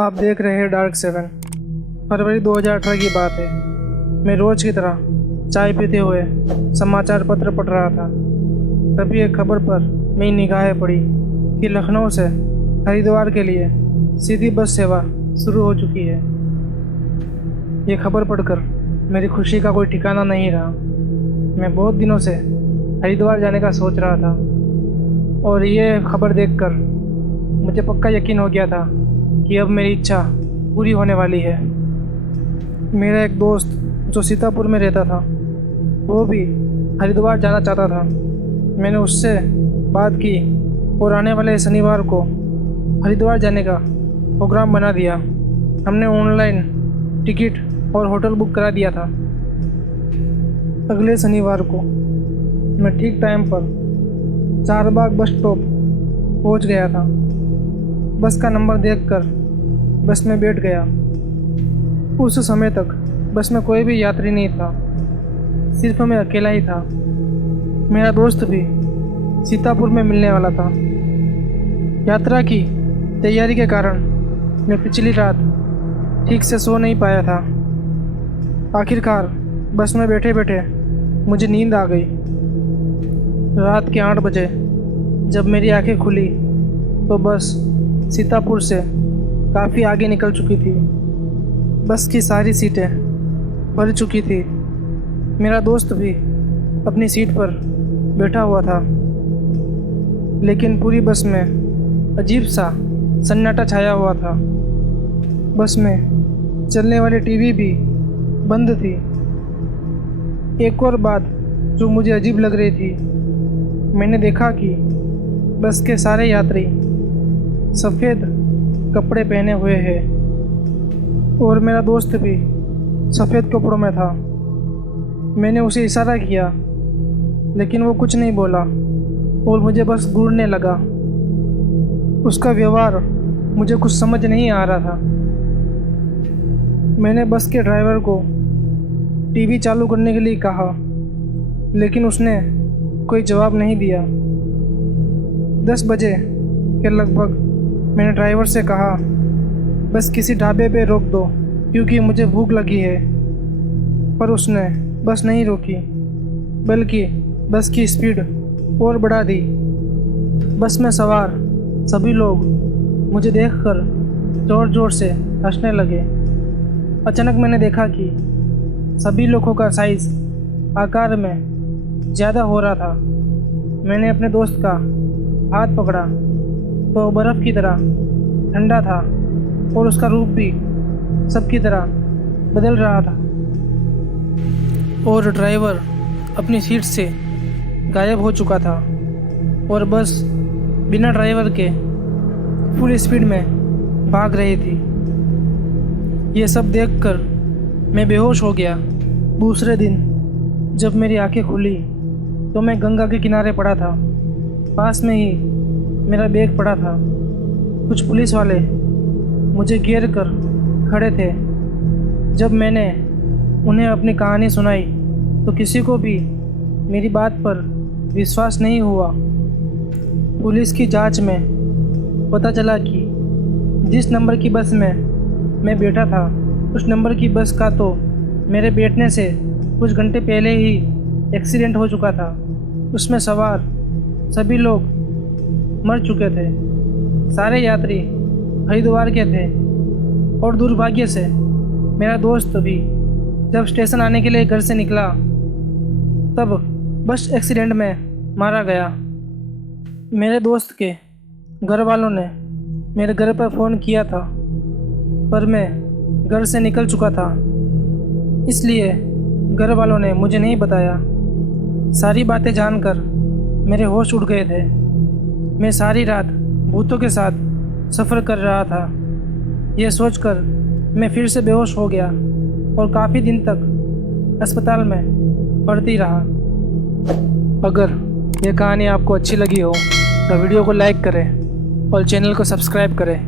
आप देख रहे हैं डार्क 7। फरवरी 2018 की बात है। मैं रोज़ की तरह चाय पीते हुए समाचार पत्र पढ़ रहा था। तभी एक खबर पर मेरी निगाहें पड़ी कि लखनऊ से हरिद्वार के लिए सीधी बस सेवा शुरू हो चुकी है। ये खबर पढ़कर मेरी खुशी का कोई ठिकाना नहीं रहा। मैं बहुत दिनों से हरिद्वार जाने का सोच रहा था और ये खबर देखकर मुझे पक्का यकीन हो गया था कि अब मेरी इच्छा पूरी होने वाली है। मेरा एक दोस्त जो सीतापुर में रहता था वो भी हरिद्वार जाना चाहता था। मैंने उससे बात की और आने वाले शनिवार को हरिद्वार जाने का प्रोग्राम बना दिया। हमने ऑनलाइन टिकट और होटल बुक करा दिया था। अगले शनिवार को मैं ठीक टाइम पर चारबाग बस स्टॉप पहुंच गया था। बस का नंबर देखकर बस में बैठ गया। उस समय तक बस में कोई भी यात्री नहीं था, सिर्फ मैं अकेला ही था। मेरा दोस्त भी सीतापुर में मिलने वाला था। यात्रा की तैयारी के कारण मैं पिछली रात ठीक से सो नहीं पाया था। आखिरकार बस में बैठे बैठे मुझे नींद आ गई। रात के 8 बजे जब मेरी आंखें खुली तो बस सीतापुर से काफ़ी आगे निकल चुकी थी। बस की सारी सीटें भर चुकी थी। मेरा दोस्त भी अपनी सीट पर बैठा हुआ था, लेकिन पूरी बस में अजीब सा सन्नाटा छाया हुआ था। बस में चलने वाली टीवी भी बंद थी। एक और बात जो मुझे अजीब लग रही थी, मैंने देखा कि बस के सारे यात्री सफ़ेद कपड़े पहने हुए हैं और मेरा दोस्त भी सफ़ेद कपड़ों में था। मैंने उसे इशारा किया लेकिन वो कुछ नहीं बोला और मुझे बस घूरने लगा। उसका व्यवहार मुझे कुछ समझ नहीं आ रहा था। मैंने बस के ड्राइवर को टीवी चालू करने के लिए कहा, लेकिन उसने कोई जवाब नहीं दिया। 10 बजे के लगभग मैंने ड्राइवर से कहा, बस किसी ढाबे पे रोक दो क्योंकि मुझे भूख लगी है। पर उसने बस नहीं रोकी, बल्कि बस की स्पीड और बढ़ा दी। बस में सवार सभी लोग मुझे देखकर ज़ोर ज़ोर से हंसने लगे। अचानक मैंने देखा कि सभी लोगों का साइज़ आकार में ज़्यादा हो रहा था। मैंने अपने दोस्त का हाथ पकड़ा तो बर्फ़ की तरह ठंडा था और उसका रूप भी सबकी तरह बदल रहा था। और ड्राइवर अपनी सीट से गायब हो चुका था और बस बिना ड्राइवर के फुल स्पीड में भाग रही थी। ये सब देखकर मैं बेहोश हो गया। दूसरे दिन जब मेरी आंखें खुली तो मैं गंगा के किनारे पड़ा था। पास में ही मेरा बैग पड़ा था। कुछ पुलिस वाले मुझे घेर कर खड़े थे। जब मैंने उन्हें अपनी कहानी सुनाई तो किसी को भी मेरी बात पर विश्वास नहीं हुआ। पुलिस की जांच में पता चला कि जिस नंबर की बस में मैं बैठा था उस नंबर की बस का तो मेरे बैठने से कुछ घंटे पहले ही एक्सीडेंट हो चुका था। उसमें सवार सभी लोग मर चुके थे। सारे यात्री हरिद्वार के थे और दुर्भाग्य से मेरा दोस्त भी जब स्टेशन आने के लिए घर से निकला तब बस एक्सीडेंट में मारा गया। मेरे दोस्त के घर वालों ने मेरे घर पर फ़ोन किया था, पर मैं घर से निकल चुका था, इसलिए घर वालों ने मुझे नहीं बताया। सारी बातें जानकर मेरे होश उड़ गए थे। मैं सारी रात भूतों के साथ सफ़र कर रहा था। यह सोचकर मैं फिर से बेहोश हो गया और काफ़ी दिन तक अस्पताल में भर्ती रहा। अगर यह कहानी आपको अच्छी लगी हो तो वीडियो को लाइक करें और चैनल को सब्सक्राइब करें।